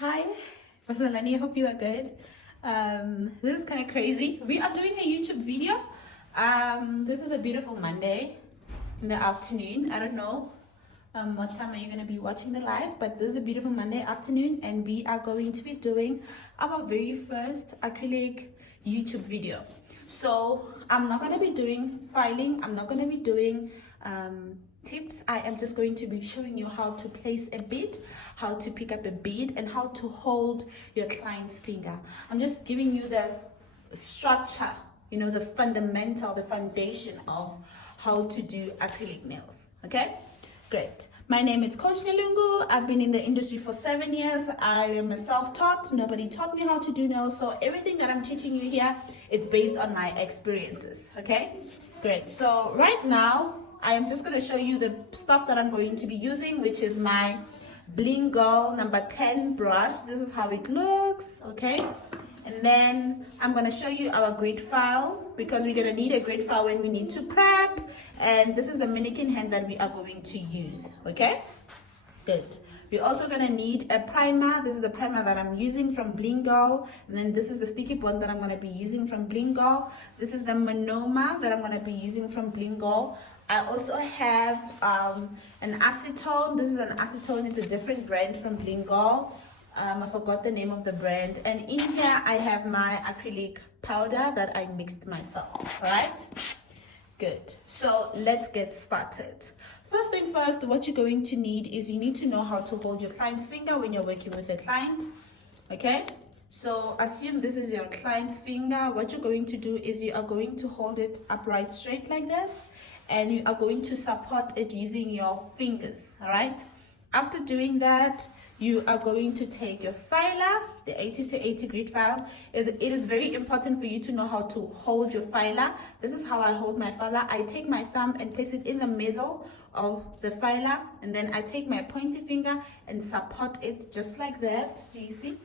Hi, Vasalani, I hope you are good. This is kind of crazy. We are doing a YouTube video. This is a beautiful Monday in the afternoon. I don't know what time are you going to be watching the live, but this is a beautiful Monday afternoon and we are going to be doing our very first acrylic YouTube video. So I'm not going to be doing filing. I'm not going to be doing tips. I am just going to be showing you how to place a bead, how to pick up a bead, and how to hold your client's finger. I'm just giving you the structure, the fundamental, the foundation of how to do acrylic nails. Okay, great. My name is Coach Nilungu. I've been in the industry for 7 years. I am a self-taught. Nobody taught me how to do nails, so everything that I'm teaching you here, it's based on my experiences. Okay, great. So right now I am just going to show you the stuff that I'm going to be using, which is my Bling Girl number 10 brush. This is how it looks, okay? And then I'm going to show you our grid file, because we're going to need a grid file when we need to prep. And this is the mannequin hand that we are going to use, okay? Good. We're also going to need a primer. This is the primer that I'm using from Bling Girl. And then this is the sticky bond that I'm going to be using from Bling Girl. This is the monoma that I'm going to be using from Bling Girl. I also have an acetone. This is an acetone. It's a different brand from Bling Girl. I forgot the name of the brand. And in here, I have my acrylic powder that I mixed myself. All right? Good. So let's get started. First thing first, what you're going to need is you need to know how to hold your client's finger when you're working with a client. Okay? So assume this is your client's finger. What you're going to do is you are going to hold it upright straight like this, and you are going to support it using your fingers. All right? After doing that, you are going to take your filer, the 80 to 80 grit file. It is very important for you to know how to hold your filer. This is how I hold my filer. I take my thumb and place it in the middle of the filer, and then I take my pointy finger and support it just like that. Do you see?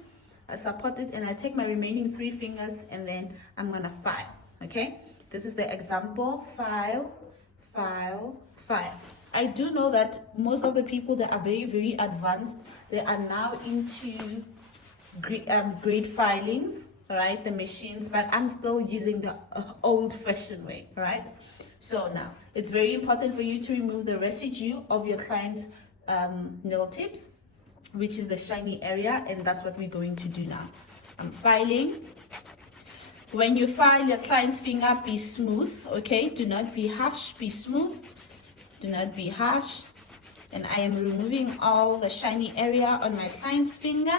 I support it and I take my remaining 3 fingers and then I'm gonna file. Okay? This is the example. File, file, file. I do know that most of the people that are very, very advanced, they are now into grade filings, right? The machines, but I'm still using the old-fashioned way, right? So now, it's very important for you to remove the residue of your client's nail tips, which is the shiny area, and that's what we're going to do now. I'm filing. When you file your client's finger, be smooth, okay? Do not be harsh, be smooth. Do not be harsh. And I am removing all the shiny area on my client's finger.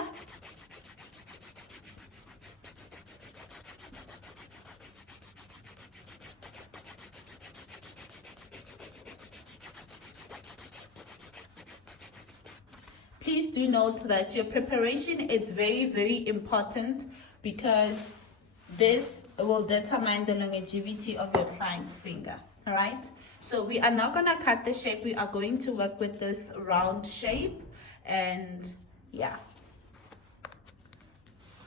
Please do note that your preparation is very, very important, because this will determine the longevity of your client's finger. All right? So we are not going to cut the shape. We are going to work with this round shape. And yeah.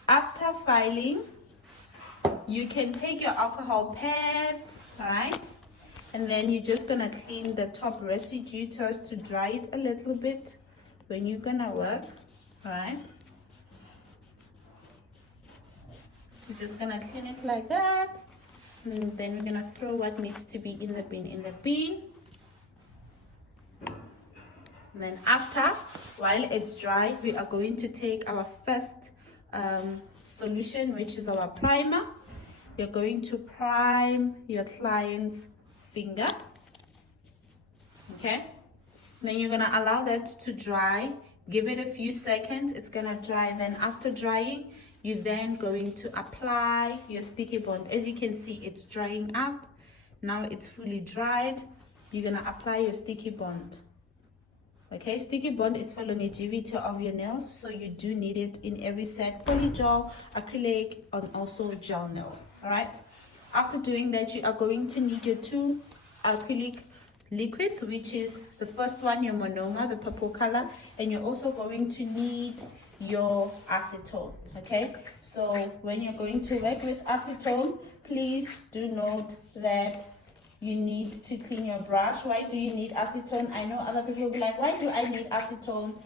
After filing, you can take your alcohol pads, all right? And then you're just going to clean the top residue just to dry it a little bit when you're going to work, all right? You're just going to clean it like that. And then we're gonna throw what needs to be in the bin And then after, while it's dry, we are going to take our first solution, which is our primer. You're going to prime your client's finger, okay? Then you're gonna allow that to dry. Give it a few seconds. It's gonna dry. And then after drying, you're then going to apply your sticky bond. As you can see, it's drying up. Now it's fully dried. You're gonna apply your sticky bond. Okay, sticky bond is for longevity of your nails, so you do need it in every set: polygel, acrylic, and also gel nails. All right. After doing that, you are going to need your 2 acrylic liquids, which is the first one, your monoma, the purple color, and you're also going to need your acetone. Okay, so when you're going to work with acetone, please do note that you need to clean your brush. Why do you need acetone? I know other people will be like, why do I need acetone?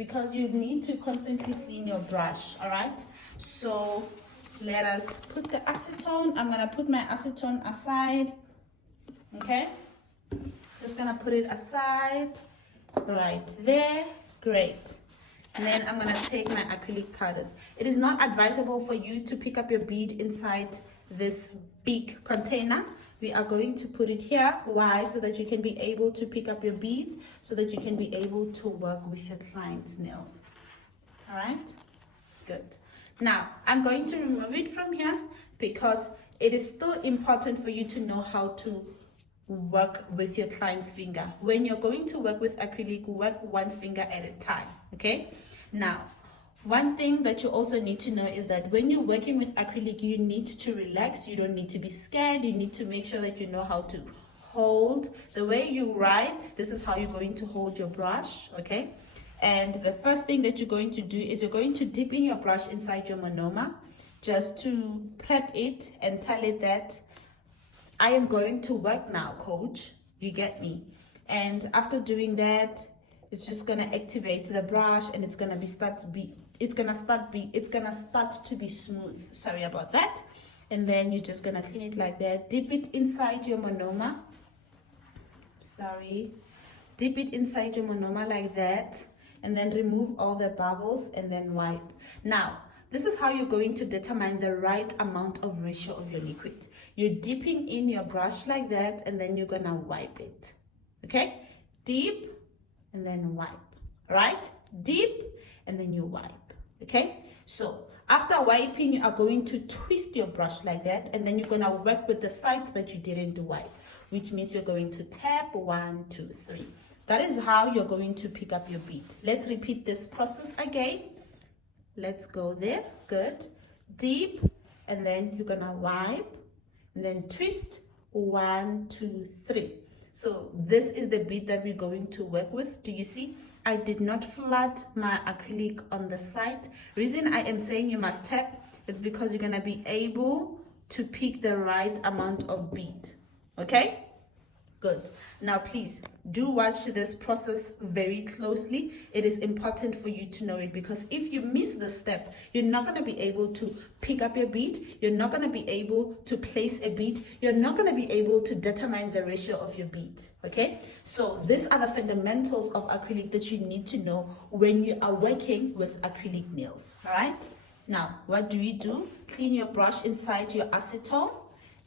because you need to constantly clean your brush. All right, so let us put the acetone. I'm gonna put my acetone aside. Okay, just gonna put it aside right there. Great. And then I'm gonna take my acrylic powders. It is not advisable for you to pick up your bead inside this big container. We are going to put it here. Why? So that you can be able to pick up your beads, so that you can be able to work with your client's nails. All right, good. Now I'm going to remove it from here because it is still important for you to know how to work with your client's finger. When you're going to work with acrylic, work one finger at a time. Okay, now one thing that you also need to know is that when you're working with acrylic, you need to relax. You don't need to be scared. You need to make sure that you know how to hold. The way you write, this is how you're going to hold your brush. Okay, and the first thing that you're going to do is you're going to dip in your brush inside your monomer, just to prep it and tell it that I am going to work now, coach. You get me? And after doing that, it's just gonna activate the brush, and it's gonna start to be smooth. Sorry about that. And then you're just gonna clean it like that. Dip it inside your monomer. Dip it inside your monomer like that, and then remove all the bubbles and then wipe. Now, this is how you're going to determine the right amount of ratio of your liquid. You're dipping in your brush like that, and then you're gonna wipe it. Okay? Dip and then wipe. Right? Dip and then you wipe. Okay? So after wiping, you are going to twist your brush like that, and then you're gonna work with the sides that you didn't wipe, which means you're going to tap 1, 2, 3. That is how you're going to pick up your bead. Let's repeat this process again. Let's go there. Good. Dip, and then you're gonna wipe, and then twist 1, 2, 3. So this is the bead that we're going to work with. Do you see? I did not flood my acrylic on the side. Reason I am saying you must tap, it's because you're gonna be able to pick the right amount of bead. Okay? Good. Now please do watch this process very closely. It is important for you to know it, because if you miss this step, you're not going to be able to pick up your bead. You're not going to be able to place a bead. You're not going to be able to determine the ratio of your bead. Okay? So these are the fundamentals of acrylic that you need to know when you are working with acrylic nails. All right? Now, what do? Clean your brush inside your acetone.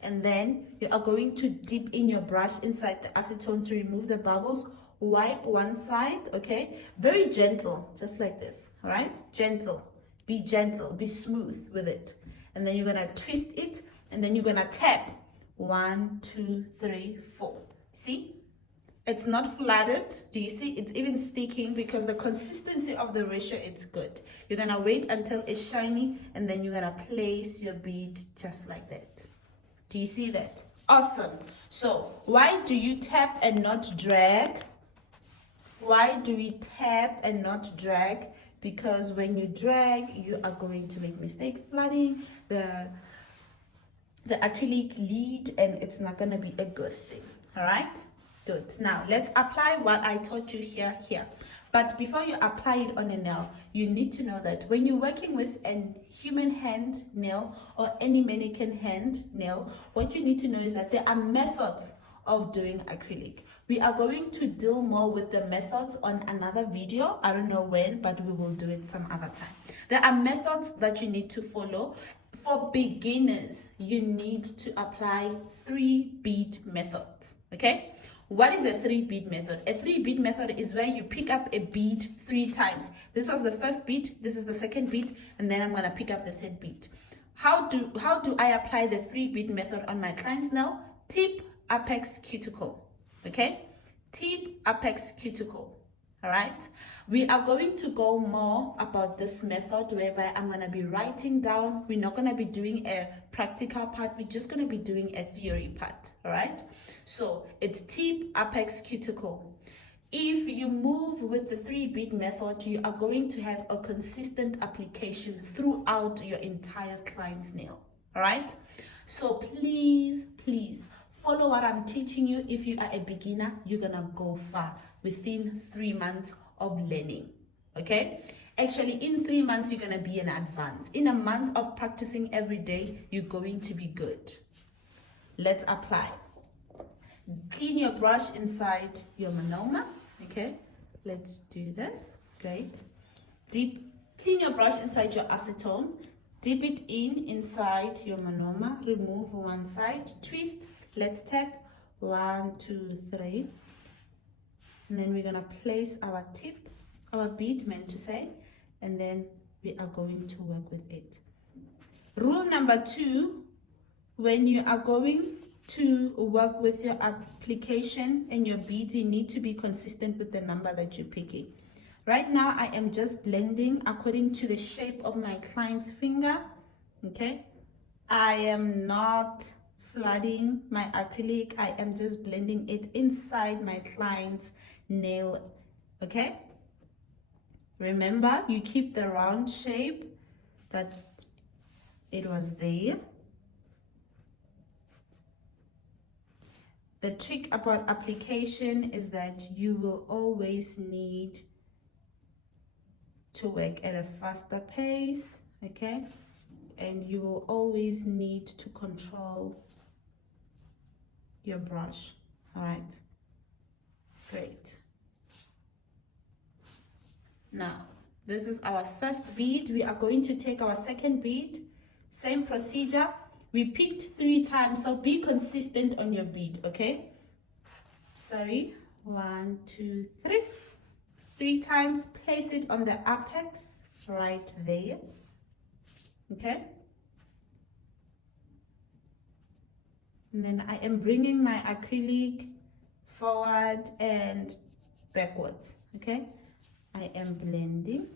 And then you are going to dip in your brush inside the acetone to remove the bubbles. Wipe one side, okay? Very gentle, just like this, all right? Gentle, be smooth with it. And then you're gonna twist it, and then you're gonna tap 1, 2, 3, 4. See? It's not flooded. Do you see? It's even sticking because the consistency of the ratio is good. You're gonna wait until it's shiny, and then you're gonna place your bead just like that. Do you see that? Awesome. So why do you tap and not drag? Why do we tap and not drag? Because when you drag, you are going to make mistake flooding the acrylic lead, and it's not going to be a good thing. All right? Good. Now let's apply what I taught you here. But before you apply it on a nail, you need to know that when you're working with a human hand nail or any mannequin hand nail, what you need to know is that there are methods of doing acrylic. We are going to deal more with the methods on another video. I don't know when, but we will do it some other time. There are methods that you need to follow. For beginners, you need to apply 3-bead methods, okay? What is a 3-bead method? A 3-bead method is where you pick up a bead 3 times. This was the first bead, this is the second bead, and then I'm going to pick up the 3rd bead. How do I apply the 3-bead method on my clients now? Tip, apex, cuticle. Okay? Tip, apex, cuticle. All right? We are going to go more about this method whereby I'm going to be writing down. We're not going to be doing a practical part. We're just going to be doing a theory part. All right? So it's tip, apex, cuticle. If you move with the 3-bead method, you are going to have a consistent application throughout your entire client's nail. All right? So please follow what I'm teaching you. If you are a beginner, you're going to go far within 3 months of learning. okay? Actually, in 3 months, you're going to be in advance. In a month of practicing every day, you're going to be good. Let's apply. Clean your brush inside your manoma, okay? Let's do this. Great. Clean your brush inside your acetone. Dip it inside your manoma. Remove one side. Twist. Let's tap. 1, 2, 3. And then we're going to place our tip, our bead, meant to say, and then we are going to work with it. Rule number 2, when you are going to work with your application and your beads, you need to be consistent with the number that you're picking. Right now, I am just blending according to the shape of my client's finger, okay? I am not flooding my acrylic. I am just blending it inside my client's nail, okay? Remember, you keep the round shape that it was there. The trick about application is that you will always need to work at a faster pace, okay? And you will always need to control your brush. All right, great. Now, this is our first bead. We are going to take our second bead. Same procedure. We picked 3 times, so be consistent on your bead, okay? Sorry, 1, 2, 3. 3 times, place it on the apex right there, okay? And then I am bringing my acrylic forward and backwards, okay? I am blending.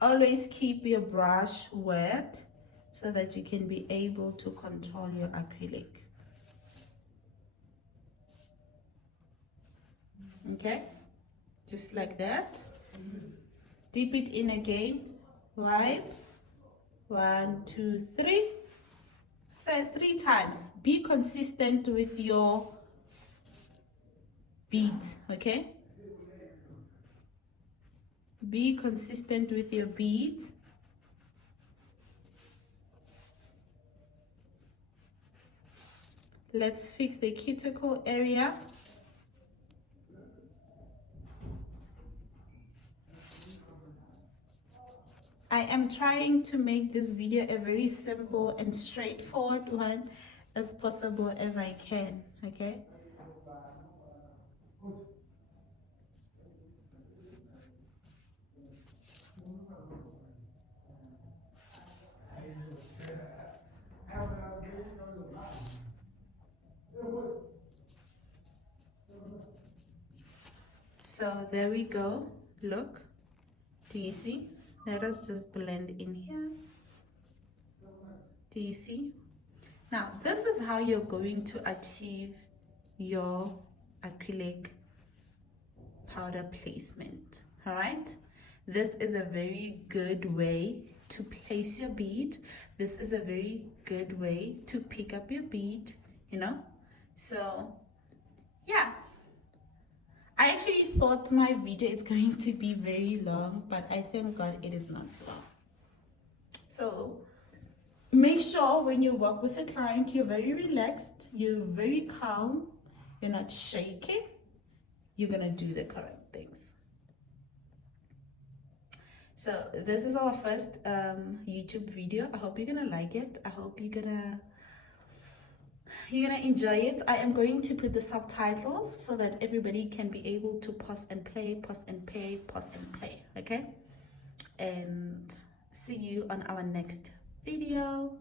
Always keep your brush wet so that you can be able to control your acrylic. Okay, just like that. Dip it in again. Wipe. 1, 2, 3. 3 times. Be consistent with your beads, okay? Be consistent with your beads. Let's fix the cuticle area. I am trying to make this video a very simple and straightforward one as possible as I can, okay? So there we go. Look, do you see? Let us just blend in here. Do you see? Now, this is how you're going to achieve your acrylic powder placement, all right? This is a very good way to place your bead. This is a very good way to pick up your bead, you know? So, yeah. I actually thought my video is going to be very long, but I thank God it is not long. So, make sure when you work with a client, you're very relaxed, you're very calm, you're not shaking, you're gonna do the correct things. So this is our first YouTube video. I hope you're gonna like it. I hope you're gonna enjoy it. I am going to put the subtitles so that everybody can be able to pause and play, pause and play, pause and play, okay? And see you on our next video.